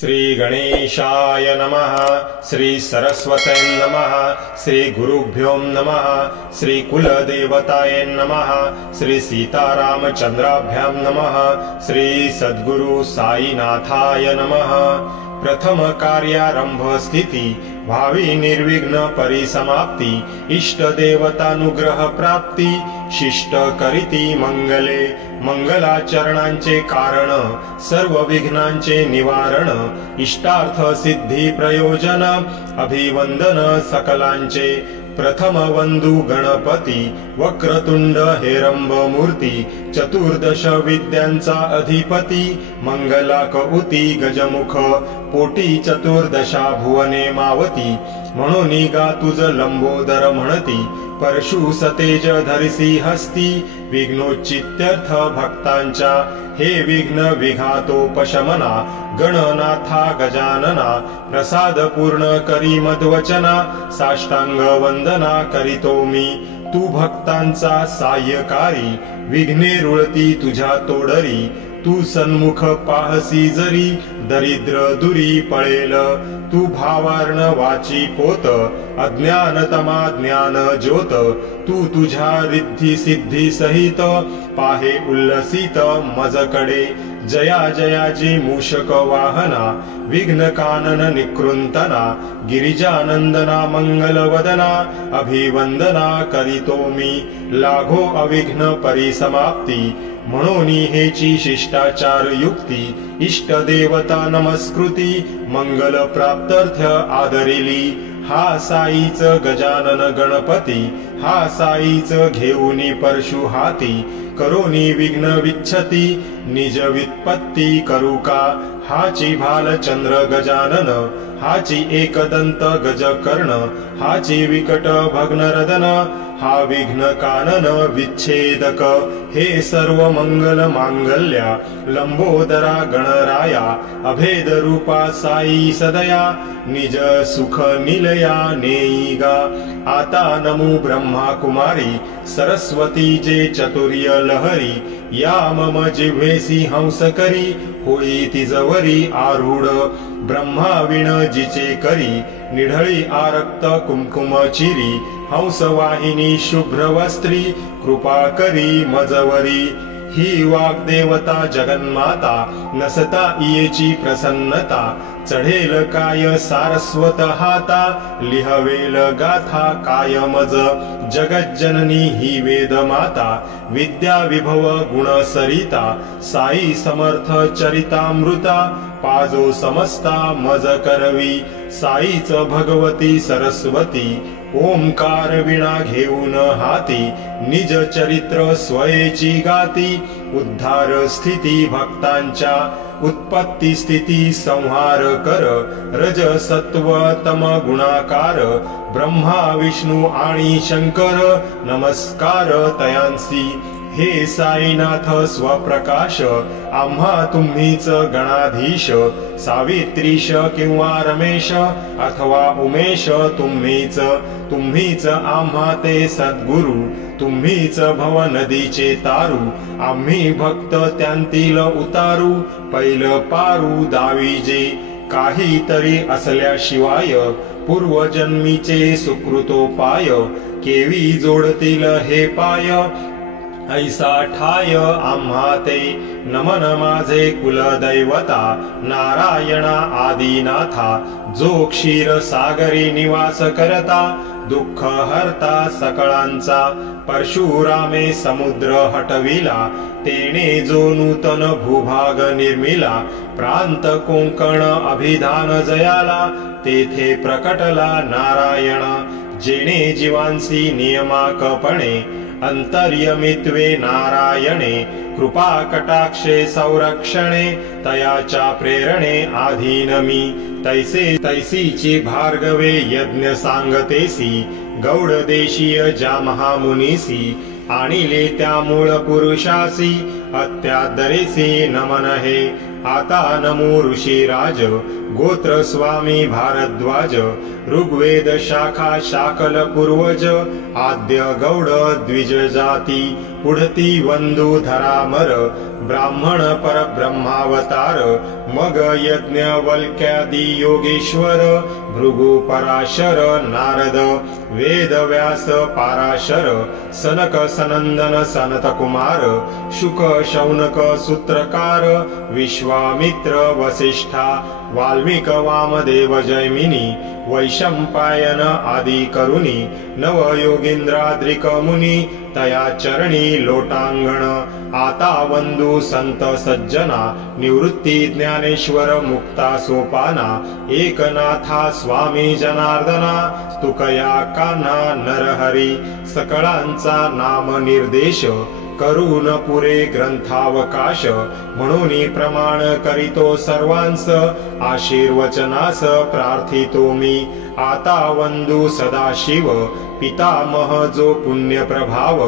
श्री गणेशाय नमः। श्री सरस्वते नमः। श्री गुरुभ्यो नमः। श्री कुलदेवताय नमः। श्री सीतारामचंद्राभ्यां नमः। श्री सद्गुरु साईनाथाय नमः। प्रथम कार्यारंभ स्थिति भावी निर्विघ्न परिसमाप्ति इष्ट देवतानुग्रह प्राप्ति शिष्ट करीती मंगले मंगलाचरणांचे कारण सर्व विघ्नांचे निवारण इष्टार्थ सिद्धी प्रयोजन अभिवंदन सकलांचे प्रथम वंदू गणपती वक्रतुंड हेरंब मूर्ती चतुर्दश विद्यांचा अधिपती मंगलाकउती गजमुख पोटी चतुर्दशा भुवने मावती म्हणून गा तुझ लंबोदर म्हणती परशु सतेज धरिसी हस्ती विघ्नोच्चित्यर्थ भक्तांच्या हे विघ्न विघातोपशमना गणनाथा गजानना प्रसाद पूर्ण करी मध्वचना साष्टांग वंदना करीतो मी तू भक्तांचा साह्यकारी विघ्ने रुळती तुझ्या तोडरी तू सन्मुख पाहसी जरी दरिद्र दुरी पळेल तू भावार्ण वाची पोत अज्ञानतमा ज्ञान ज्योत तू तुझ्या रिद्धी सिद्धी सहित पाहे उल्लसित मजकडे जया जयाजी मूषक वाहना विघ्न कानन निकृंतना गिरिजानंदना मंगल वदना अभिवंदना करीतो मी लाघो अविघ्न परिसमाप्ती म्हणून हेची शिष्टाचार युक्ती इष्ट देवता नमस्कृती मंगल प्राप्त्यर्थ आदरिली हा साईच गजानन गणपती हा साईच घेऊनी परशु हाती करोनी विघ्न विच्छती निज वित्पत्ती करू का हाची भालचंद्र गजानन हाची एकदंत गजकर्ण हाची विकट भग्नरदन हा विघ्न कानन विच्छेदक हे सर्व मंगल मांगल्या लंबोदरा गणराया अभेद रूपा साई सदया निज सुख निलया नेईगा आता नमो ब्रह्मा कुमारी सरस्वती जे चतुर्य लहरी या मम जिव्हेसी हंस करी होई तिजवरी आरूढ ब्रह्मा विण जिचे करी निढळी आरक्त कुंकुम चिरी हंसवाहिनी शुभ्र वस्त्री कृपा करी मजवरी ही वाग्देवता जगन्माता नसता इयेची प्रसन्नता चढेल काय सारस्वत हाता लिहवेल गाथा काय मज जगज्जननी ही वेदमाता विद्या विभव गुण सरिता साई समर्थ चरितामृता पाजो समस्ता मज करवी साईच भगवती सरस्वती ओंकार विणा घेऊन हाती निज चरित्र स्वयेची गाती उद्धार स्थिती भक्तांच्या उत्पत्ती स्थिती संहार कर रज सत्व तम गुणाकार ब्रह्मा विष्णू आणि शंकर नमस्कार तयांसी हे साईनाथ स्वप्रकाश आम्हा तुम्हीच गणाधीश सावित्रीश किंवा रमेश अथवा उमेश तुम्हीच आम्हा ते सद्गुरु तुम्हीच भव नदीचे तारू आम्ही भक्त त्यांतील उतारू पैल पारू दावीजे काहीतरी असल्याशिवाय पूर्वजन्मीचे सुकृतोपाय केवी जोडतील हे पाय ऐसा ठाय आम्हा ते नमन माझे कुलदैवता नारायणा आदिनाथा जो क्षीर सागरी निवास करता दुःख हरता सकळांचा परशुरामे समुद्र हटविला तेने जो नूतन भूभाग निर्मिला प्रांत कोंकण अभिधान जयाला तेथे प्रकटला नारायण जेणे जीवांसी नियमाकपणे अंतर्यमित्वे नारायणे कृपा कटाक्षे संरक्षणे तयाच्या प्रेरणे आधीनमी तैसीची भार्गवे यज्ञ सांगतेसी गौड देशीय ज्या महामुनीसी आणिले त्या मूळ पुरुषासी अत्यादरेसी नमन हे आता नमो ऋषिराज गोत्र स्वामी भारद्वाज ऋग्वेद शाखा शाकल पूर्वज आद्य गौड द्विज जाती पुढती वंदू धरामर ब्राह्मण परब्रह्मावतार मग यज्ञ वल्क्यादी योगेश्वर भृगु पराशर नारद वेद व्यास पाराशर सनक सनंदन सनत कुमार शुक शौनक सूत्रकार विश्वामित्र वसिष्ठा वाल्मीक वामदेव जैमिनी वैशंपायन आदि करुणी नव योगींद्राद्रिक मुनी तया चरणी लोटांगण आता वंदू संत सज्जना निवृत्ती ज्ञानेश्वर मुक्ता सोपाना एकनाथा स्वामी जनार्दना तुकया कान्हा नरहरी सकळांचा नाम निर्देश करून पुरे ग्रंथावकाश म्हणून प्रमाण करीतो सर्वांस आशीर्वचनास प्रार्थितो मी आता वंदू सदाशिव पितामह जो पुण्य प्रभाव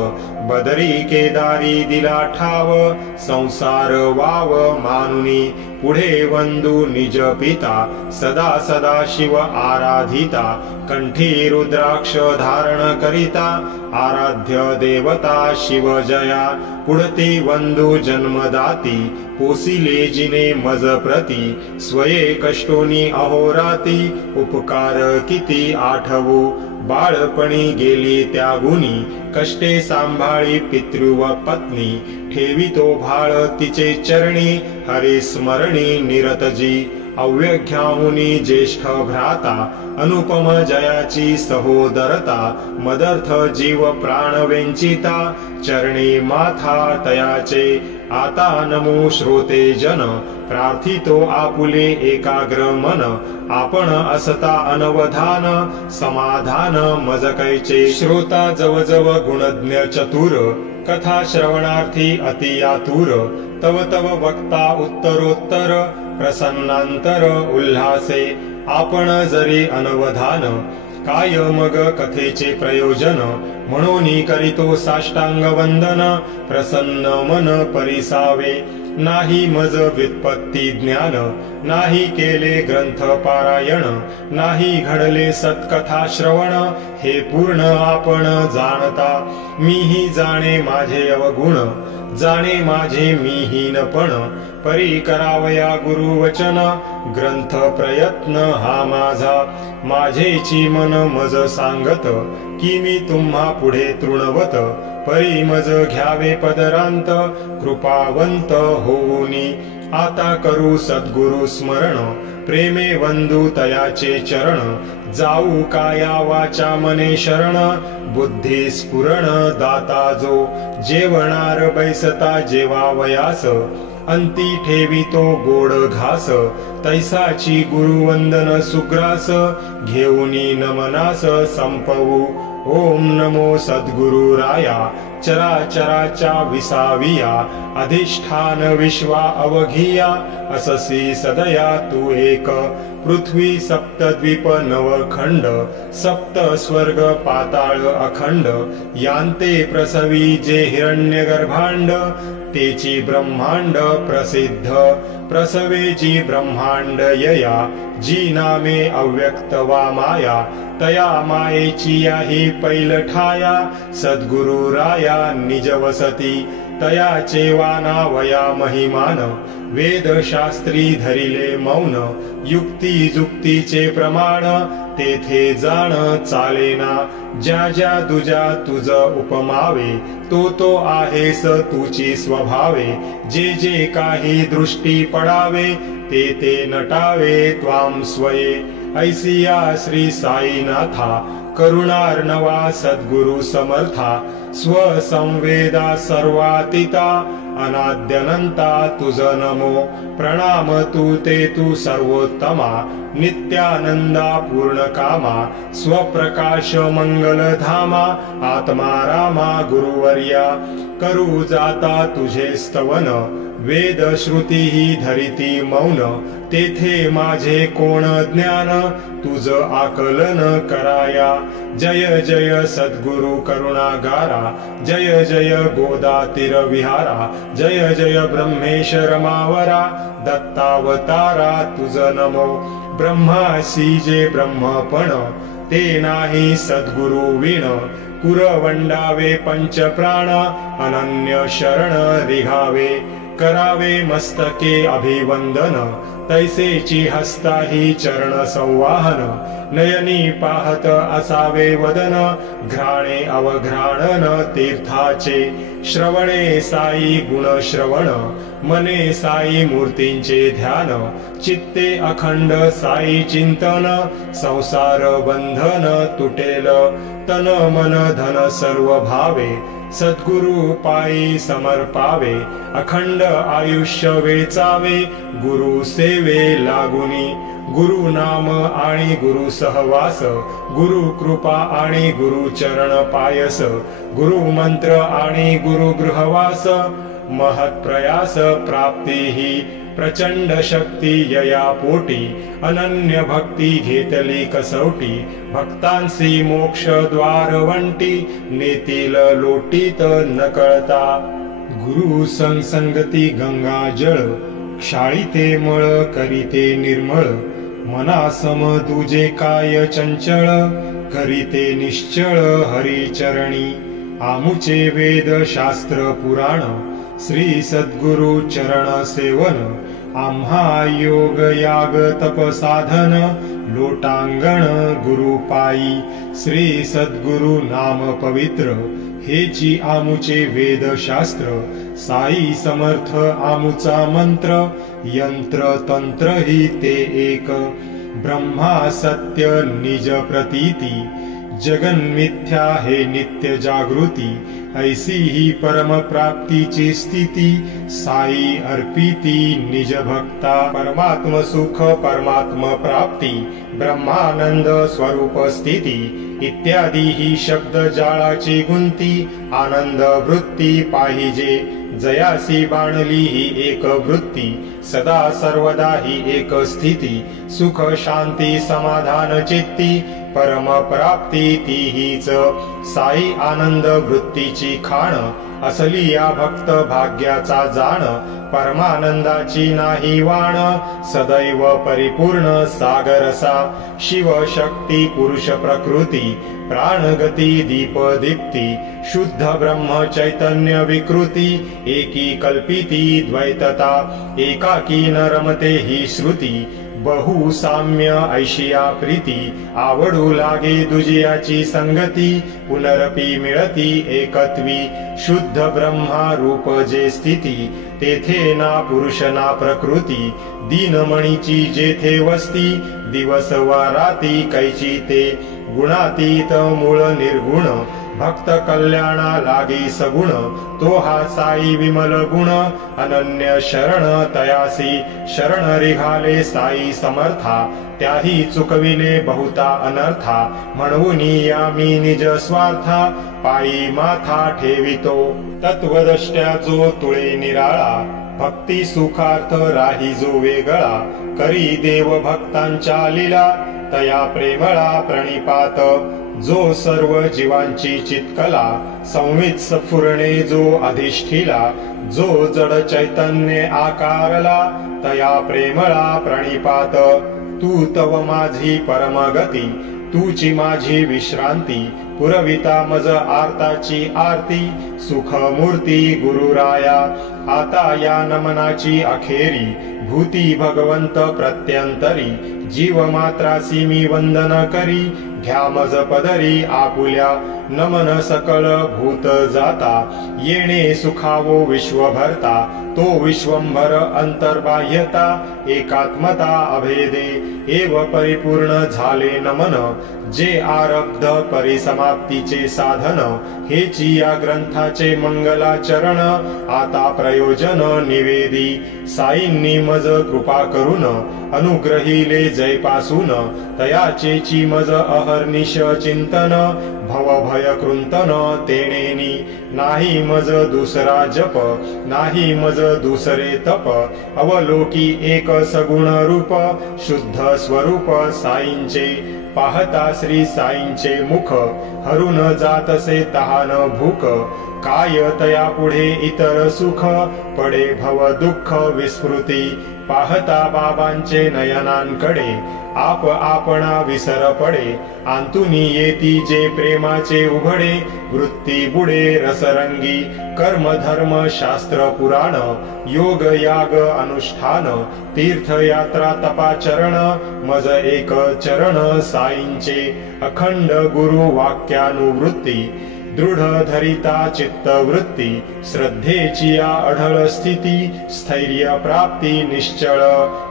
बदरी केदारी दिला ठाव संसार वाव मानुनी पुढे वंदू निज पिता सदा सदा शिव आराधिता कंठी रुद्राक्ष धारण करिता आराध्य देवता शिव जया पुढती वंदू जन्मदाती पोसिले जिने मज प्रती स्वये कष्टोनी अहोराती उपकार किती आठवू बाळपणी गेली त्या गुणी कष्टे सांभाळी पितृ व पत्नी ठेवितो भाळ तिचे चरणी हरी स्मरणी निरतजी अव्यघ्याहुनी ज्येष्ठ भ्राता अनुपम जयाची सहोदरता मदर्थ जीव प्राण वेंचिता चरणी माथा तयाचे आता नमो श्रोते जन प्रार्थितो आपुले एकाग्र मन आपण असता अनवधान समाधान मज कैचे श्रोता जवजव गुणज्ञ चतुर कथा श्रवणार्थी अति आतुर तव तव वक्ता उत्तरोत्तर प्रसन्नांतर उल्हासे आपण जरी अनवधान काय मग कथेचे प्रयोजन म्हणून करीतो साष्टांग वंदन प्रसन्न मन परिसावे नाही मज व्युत्पत्ती ज्ञान नाही केले ग्रंथ पारायण नाही घडले सत्कथा श्रवण हे पूर्ण आपण जाणता मीही जाणे माझे अवगुण जाणे माझे मीहीनपण परी करावया गुरुवचन ग्रंथ प्रयत्न हा माझा माझेची मन मज सांगत की मी तुम्हा पुढे तृणवत परी मज घ्यावे पदरांत कृपावंत होऊनी आता करू सद्गुरु स्मरण प्रेमे वंदू तयाचे चरण जाऊ काया वाचा मने शरण बुद्धी स्फुरण दाता जो जेवणार बैसता जेवावयास अंती ठेवितो गोड घास तैसाची गुरुवंदन सुग्रास घेऊनी नमनास संपवू ओम नमो सद्गुरु राया चराचराच्या विसाविया अधिष्ठान विश्वा अवघिया अससी सदया तू एक पृथ्वी सप्तद्वीप नवखंड सप्त स्वर्ग पाताळ अखंड यांते प्रसवी जे हिरण्य गर्भांड तेची ब्रह्मांड प्रसिद्ध प्रसवेची ब्रह्मांड यया जी नामे अव्यक्त वा माया तया मायेची याही पैलठाया सद्गुरु राया निज वसती तयाचे वाना वया महिमान वेद शास्त्री धरिले मौन युक्ती जुक्तीचे प्रमाण तेथे जाण चालेना ज्या ज्या दुजा तुझ उपमावे तो आहेस तुची स्वभावे जे जे काही दृष्टी पडावे ते नटावे त्वाम स्वये ऐसिया श्री साईनाथा करुणार्णवा सद्गुरु समर्था स्वसंवेदा सर्वातीता अनाद्यनंता तुझ नमो प्रणाम तू ते तू सर्वोत्तमा नित्यानंदा पूर्ण कामा स्वप्रकाश मंगल धामा आत्मा रामा गुरुवर्या करू जाता तुझे स्तवन वेद श्रुती ही धरिती मौन तेथे माझे कोण ज्ञान तुझ आकलन कराया जय जय सद्गुरु करुणागारा जय जय गोदातीर विहारा जय जय ब्रह्मेश रमावरा दत्तावतारा तुझ नमो ब्रह्मासी जे ब्रह्मपण ते नाही सद्गुरु विण कुरवंडावे पंचप्राण अनन्य शरण रिघावे करावे मस्तके अभिवंदन तैसेची हस्ताही चरण संवाहन नयनी पाहत असावे वदन घ्राणे अवघ्राणन तीर्थाचे श्रवणे साई गुण श्रवण मने साई मूर्तींचे ध्यान चित्ते अखंड साई चिंतन संसार बंधन तुटेल तन मन धन सर्व भावे सद्गुरु पायी समर्पावे अखंड आयुष्य वेचावे गुरु सेवे लागुनी गुरु नाम आणि गुरु सहवास गुरु कृपा आणि गुरु चरण पायस गुरु मंत्र आणि गुरु गृहवास महत् प्रयास प्राप्ती ही प्रचंड शक्ती यया पोटी अनन्य भक्ती घेतली कसौटी भक्तांसी मोक्ष द्वार वंटी नेतील लोटीत न कळता गुरु संसंगती गंगा जळ क्षाळीते मळ करीते निर्मळ मनासम तुझे काय चंचळ करीते निश्चळ हरी चरणी आमुचे वेद शास्त्र पुराण श्री सद्गुरु चरण सेवन आम्हा योग याग तप साधन लोटांगण गुरु पायी श्री सद्गुरु नाम पवित्र हेची आमुचे वेद शास्त्र साई समर्थ आमुचा मंत्र यंत्र तंत्र ही ते एक ब्रह्मा सत्य निज प्रतीती जगन मिथ्या हे नित्य जागृती ऐसी ही परम प्राप्तीची स्थिती साई अर्पिती निज भक्ता परमात्म सुख परमात्म प्राप्ती ब्रह्मानंद स्वरूप स्थिती इत्यादी ही शब्द जाळाची गुंती आनंद वृत्ती पाहिजे जयासी बाणली ही एक वृत्ती सदा सर्वदा ही एक स्थिती सुख शांती समाधान चित्ती परम प्राप्ती ती हीच साई आनंद वृत्तीची खाण असली या भक्त भाग्याचा जाण परमानंदाची नाही वाण सदैव परिपूर्ण सागरसा शिव शक्ती पुरुष प्रकृती प्राणगती दीप दीप्ती शुद्ध ब्रह्म चैतन्य विकृती एकी कल्पिती द्वैतता एकाकी न रमते ही श्रुती बहु साम्य ऐशिया प्रीती आवडू लागे दुजियाची संगती पुनरपी मिळती एकत्वी शुद्ध ब्रह्मा रूप जे स्थिती तेथे ना पुरुष ना प्रकृती दीनमणीची जेथे वस्ती दिवस वा राती कैची ते गुणातीत मूळ निर्गुण भक्त कल्याणा लागी सगुण तो हा साई विमल गुण अनन्य शरण तयासी शरण रिघाले साई समर्था त्याही चुकविले बहुता अनर्था म्हणून यामी निज स्वार्था पायी माथा ठेवितो तत्वदष्ट्या जो तुळे निराळा भक्ती सुखार्थ राही जो वेगळा करी देव भक्तांच्या लीला तया प्रेमळा प्रणिपात जो सर्व जीवांची चित्कला संवित स्फुरणे जो अधिष्ठिला जो जड चैतन्य आकारला तया प्रेमळा प्रणिपात तू तव माझी परमगती तूची माझी विश्रांती पुरविता मज आर्ताची आरती सुख मूर्ती गुरुराया आता या नमनाची अखेरी भूती भगवंत प्रत्यंतरी जीव मात्रासी मी वंदन करी घ्या मज पदरी आपुल्या नमन सकळ भूत जाता येणे सुखावो विश्वभरता तो विश्वंभर अंतर्बाह्यता एकात्मता अभेदे एव परिपूर्ण झाले नमन जे आरब्ध परिसमाप्तीचे साधन हेची या ग्रंथाचे मंगलाचरण आता प्रयोजन निवेदी साईंनी मज कृपा करून अनुग्रहीले जयपासून तयाचेची मज अहर्निश चिंतन भवभय कृंतन तेणेनी नाही मज दुसरा जप नाही मज दुसरे तप अवलोकी एक सगुण रूप शुद्ध स्वरूप साईंचे पाहता श्री साईंचे मुख हरून जातसे तहान भूक काय तया पुढे इतर सुख पडे भव दुःख विस्मृती पाहता बाबांचे नयनांकडे आप आपणा विसर पडे अंतुनी येती जे प्रेमाचे उघडे वृत्ती बुडे रसरंगी कर्म धर्म शास्त्र पुराण योग याग अनुष्ठान तीर्थयात्रा तपाचरण मज एक चरण साईंचे अखंड गुरु वाक्यानुवृत्ती दृढ धरिता चित्तवृत्ती श्रद्धेची अढळ स्थिती स्थैर्य प्राप्ती निश्चळ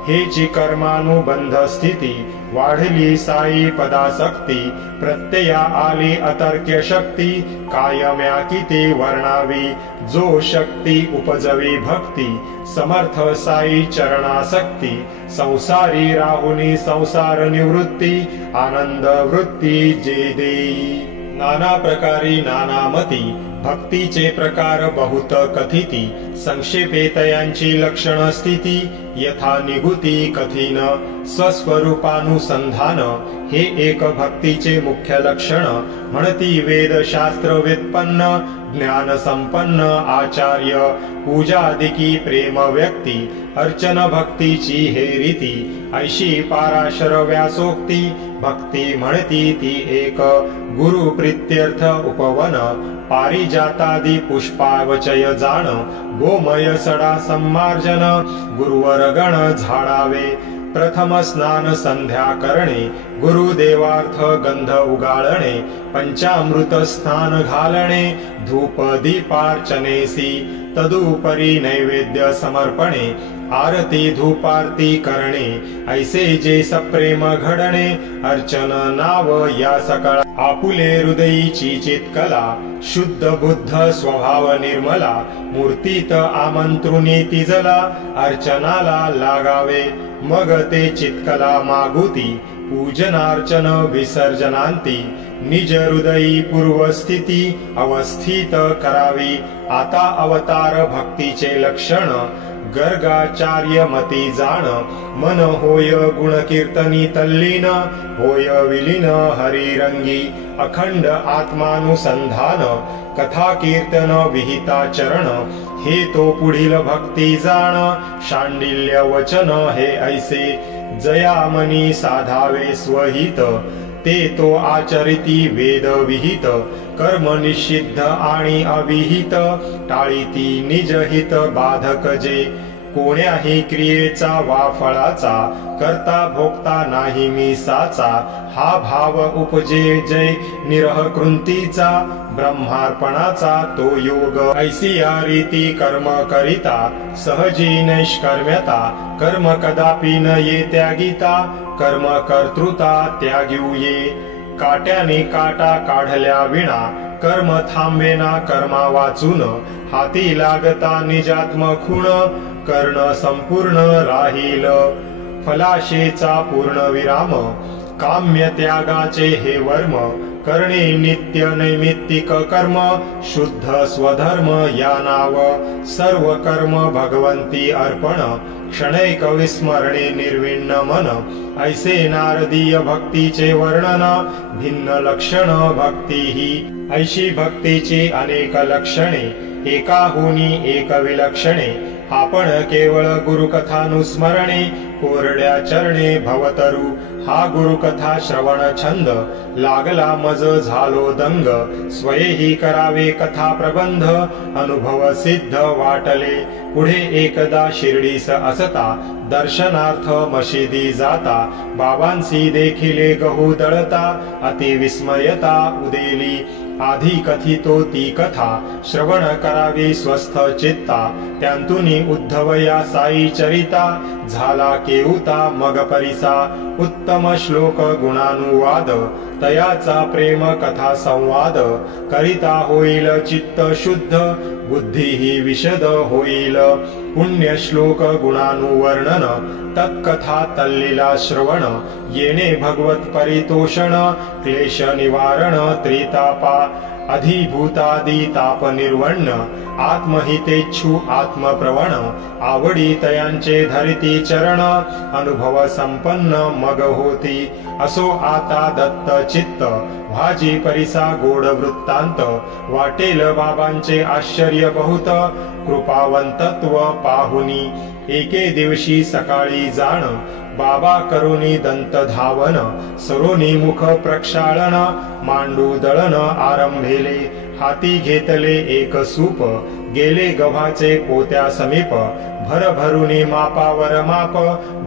हेची कर्मानुबंध स्थिती वाढली साई पदासक्ती प्रत्यया आली अतर्क्य शक्ती कायम्या किती वर्णावी जो शक्ती उपजवी भक्ती समर्थ साई चरणासक्ती संसारी राहुनी संसार निवृत्ती आनंद वृत्ती जे देई नाना प्रकारी नाना मती भक्तीचे प्रकार बहुत कथिती संक्षेपे तयांची लक्षण स्थिती यथा निगुती कथीन स्वस्वरूपानुसंधान हे एक भक्तीचे मुख्य लक्षण म्हणती वेद शास्त्र व्युत्पन्न ज्ञान संपन्न आचार्य पूजादिकी प्रेम व्यक्ती अर्चन भक्तीची हे रीती ऐशी पाराशर व्यासोक्ती भक्ती म्हणती ती एक गुरु प्रीत्यर्थ उपवन पारिजातादि पुष्पावचय जाण गोमय सडा सम्मार्जन गुरुवर गण झाडावे प्रथम स्नान संध्या करणे गुरुदेवार्थ गंध उगाळणे पंचामृत स्नान घालणे धूप दीपार्चनेसी तदुपरी नैवेद्य समर्पणे आरती धूपारती करणे ऐसे जे सप्रेम घडणे अर्चन नाव या सकळ आपुले हृदयीची चित्कला शुद्ध बुद्ध स्वभाव निर्मला मूर्तीत आमंत्रुनी तिजला अर्चनाला लागावे मग ते चित्कला मागुती पूजनार्चन विसर्जनांती निज हृदयी पूर्वस्थिती अवस्थित करावी आता अवतार भक्तीचे लक्षण गर्गाचार्य मती जाण मन होय गुण कीर्तनी तल्लीन होय विलीन हरिरंगी अखंड आत्मानुसंधान कथा कीर्तन विहिता चरण हे तो पुढील भक्ती जाण शांडिल्य वचन हे ऐसे जयामनी साधावे स्वहित ते तो आचरिती वेद विहित कर्म निषिद्ध आणि अविहित टाळीती निजहित बाधक जे कोण्याही क्रियेचा वा फळाचा करता भोगता नाही मी साचा हा भाव उपजे जय निरह कृंतीचा ब्रह्मार्पणाचा तो योग ऐसी या रीती कर्म करिता सहजी नैष्कर्म्यता कर्म कदापि न ये त्यागिता कर्म कर्तृता त्याग्यू ये काट्याने काटा काढल्या विना कर्म थांबेना कर्मा वाचून हाती लागता निजात्म खूण कर्ण संपूर्ण राहील फलाशेचा पूर्ण विराम काम्य त्यागाचे हे वर्म करणे नित्य नैमित्तिक कर्म शुद्ध स्वधर्म या नाव सर्व कर्म भगवंती अर्पण क्षणैक विस्मरणे निर्विण्ण मन ऐसे नारदीय भक्तीचे वर्णन भिन्न लक्षण भक्ती ही ऐशी भक्तीची अनेक लक्षणे एकाहुनी एक विलक्षणे आपण केवळ गुरुकथानुस्मरणे कोरड्या चरणे भवतरू हा गुरुकथा श्रवण छंद लागला मज झालो दंग स्वयेही करावे कथा प्रबंध अनुभव सिद्ध वाटले पुढे एकदा शिर्डीस असता दर्शनार्थ मशिदी जाता बाबांसी देखिले गहू दळता अति विस्मयता उदेली आधी कथितो ती कथा श्रवण करावी स्वस्थ चित्ता त्यांतुनी उद्धव या साई चरिता झाला केऊता मग परिसा उत्तम श्लोक गुणानुवाद तयाचा प्रेम कथा संवाद करिता होईल चित्त शुद्ध बुद्धी ही विशद होईल पुण्य श्लोक गुणानुवर्णन तत्कथा तल्लीला श्रवण येणे भगवत परितोषण क्लेश निवारण त्रितापा अधिभूतादी ताप निर्वण्य आत्महितेच्छू आत्मप्रवण आवडी तयांचे धरिती चरण अनुभव संपन्न मग होती असो आता दत्त चित्त भाजी परिसा गोड वृत्तांत वाटेल बाबांचे आश्चर्य बहुत कृपावंतत्व पाहुनी एके दिवशी सकाळी जाण बाबा करुणी दंत धावन सरोनी मुख प्रक्षालन मांडू दळण आरंभेले हाती घेतले एक सूप गेले गव्हाचे पोत्या समीप भरभरुनी मापावर माप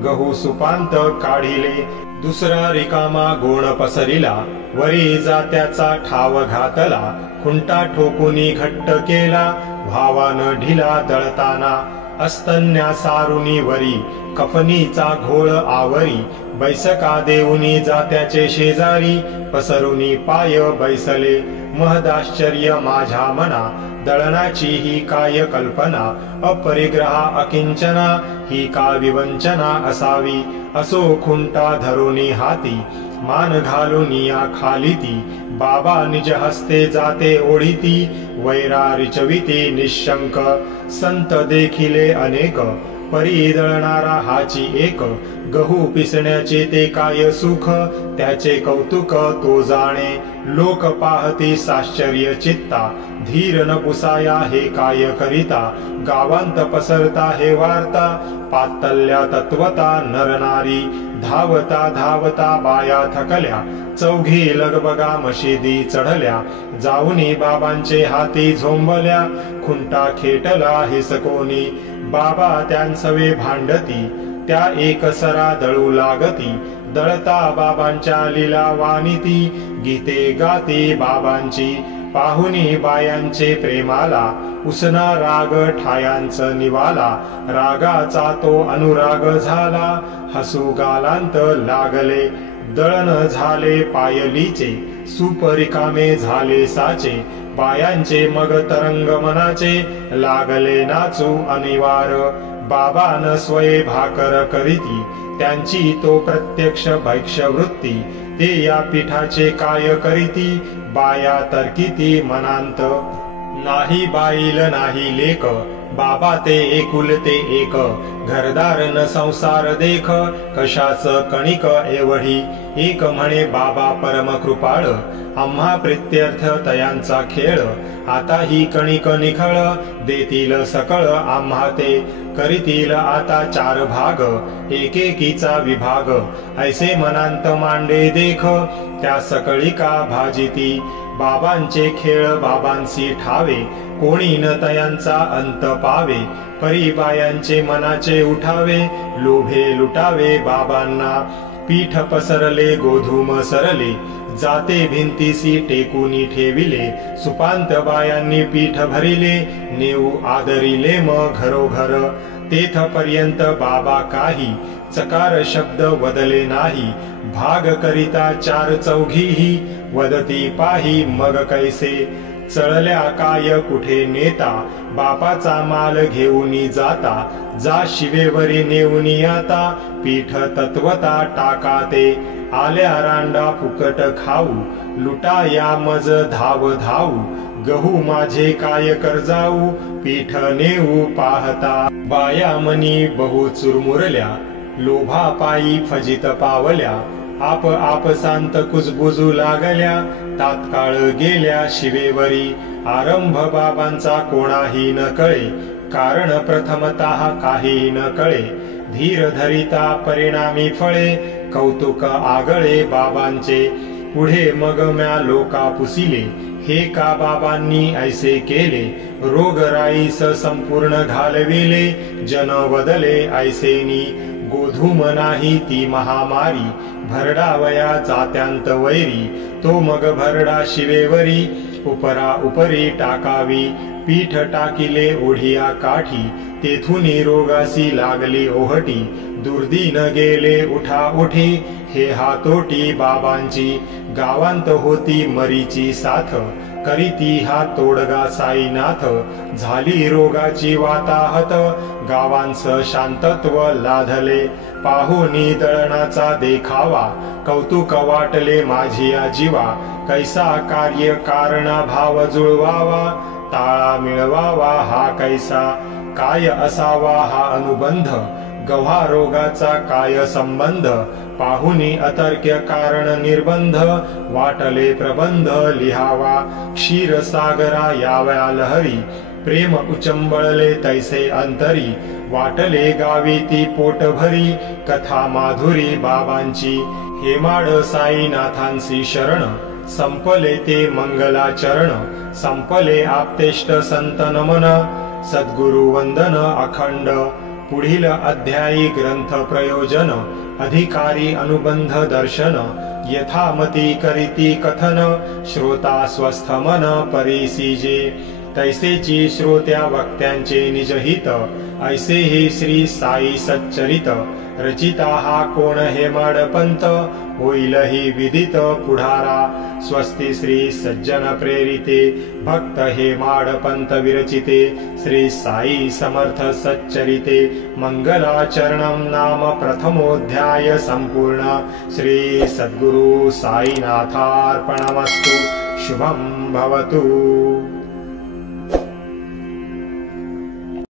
गहू सुपांत काढिले दुसरा रिकामा गोण पसरिला वरी जात्याचा ठाव घातला खुंटा ठोकुनी घट्ट केला भावान ढिला दळताना अस्तन्या सारुनी वरी कफनीचा घोळ आवरी बैसका देऊनी जात्याचे शेजारी पसरुनी पाय बैसले महदाश्चर्य माझ्या मना दळणाची ही काय कल्पना अपरिग्रहा अकिंचना ही का विवंचना असावी असो खुंटा धरुनी हाती मान घालून या खालीती बाबा निज हस्ते जाते ओढीती वैरारिचविती निशंक संत देखिले अनेक परी दळणारा हाची एक गहू पिसण्याचे ते काय सुख त्याचे कौतुक तो जाणे लोक पाहती साश्चर्य चित्ता धीर न पुसाया हे काय करिता गावांत पसरता हे वार्ता पातल्या तत्वता नरनारी धावता धावता बाया थकल्या चौघी लगबगा मशिदी चढल्या जाऊनी बाबांचे हाती झोंबल्या खुंटा खेटला हिसकोनी बाबा त्यांसवे भांडती त्या एकसरा दळू लागती दळता बाबांच्या लीला वानिती गीते गाती बाबांची पाहुनी बायांचे प्रेमाला उसना राग ठायांच निवाला रागाचा तो अनुराग झाला हसू गालांत लागले दळण झाले पायलीचे सुपरिकामे झाले साचे बायांचे मग तरंग मनाचे लागले नाचू अनिवार बाबान स्वये भाकर करीती त्यांची तो प्रत्यक्ष भैक्ष वृत्ती ते या पीठाचे काय करीती बाया तर्किती मनांत नाही बाईल नाही लेक बाबा ते एकुलते एक घरदार न संसार देख कशाच कणिक एवढी एक म्हणे बाबा परम कृपाळ आम्हा प्रित्यर्थ तयांचा खेळ आता ही कणिक निखळ देतील सकळ आम्हा ते करीतील आता चार भाग एकेकीचा विभाग ऐसे मनांत मांडे देख त्या सकळिका भाजिती बाबांचे खेळ बाबांसी ठावे कोणी न तयांचा अंत पावे परी बायांचे मनाचे उठावे लोभे लुटावे बाबांना पीठ पसरले गोधूम सरले जाते भिंतीसी टेकुनी ठेविले सुपांत बायांनी पीठ भरिले नेऊ आदरिले मग घरोघर तेथ पर्यंत बाबा काही चकार शब्द वदले नाही भाग करिता चार चौघीही वदती पाही मग कैसे चळल्या काय कुठे नेता बापाचा माल घेऊनी जाता जा शिवेवरी नेऊनी आता पीठ तत्वता टाका ते आल्या रांडा फुकट खाऊ लुटा या मज धाव धाऊ गहू माझे काय करजाऊ पीठ नेऊ पाहता बाया मनी बहु चुरमुरल्या लोभा पायी फजित पावल्या आप आप शांत कुजबुजू लागल्या तात्काळ गेल्या शिवेवरी आरंभ बाबांचा कोणाही न कळे कारण प्रथमतः काही न कळे धीर धरिता परिणामी फळे कौतुक आगळे बाबांचे पुढे मग म्या लोका पुसिले हे का बाबांनी ऐसे केले रोगराईस संपूर्ण घालविले जन वदले ऐसेनी गोधूम नाही ती महामारी भरडावया जात्यांत वैरी तो मग भरडा शिवेवरी उपरा उपरी टाकावी पीठ टाकिले ओढिया काठी तेथुनी रोगासी लागली ओहटी दुर्दीन गेले उठा उठी हे हातोटी बाबांची गावांत होती मरीची साथ करीती हा तोडगा साईनाथ झाली रोगाची वाताहत गावांच शांतत्व लाधले पाहुनी दळणाचा देखावा कौतुक वाटले माझिया जीवा कैसा कार्य कारणा भाव जुळवावा ताळा मिळवावा हा कैसा काय असावा हा अनुबंध गव्हा रोगाचा काय संबंध पाहुनी अतर्क्य कारण निर्बंध वाटले प्रबंध लिहावा क्षीरसागरा याव्या लहरी प्रेम उचंबळले तैसे अंतरी वाटले गावी ती पोटभरी कथा माधुरी बाबांची हेमाड साईनाथांची शरण संपले ते मंगलाचरण संपले आप्तेष्ट संत नमन सद्गुरु वंदन अखंड पुढील अध्यायी ग्रंथ प्रयोजन अधिकारी अनुबंध दर्शन यथामती करीती कथन श्रोता स्वस्थ मन परिसीजे तैसेची श्रोत्या वक्त्यांचे निजहित ऐसे हे श्री साई सच्चरित रचिता हा कोण हेमाडपंत होईल ही विदित पुढारा स्वस्ति श्री सज्जन प्रेरिते भक्त हेमाडपंत विरचिते श्री साई समर्थ सच्चरिते मंगलाचरणं नाम प्रथमोध्याय संपूर्ण श्री सद्गुरु साईनाथार्पणमस्तु शुभं भवतु।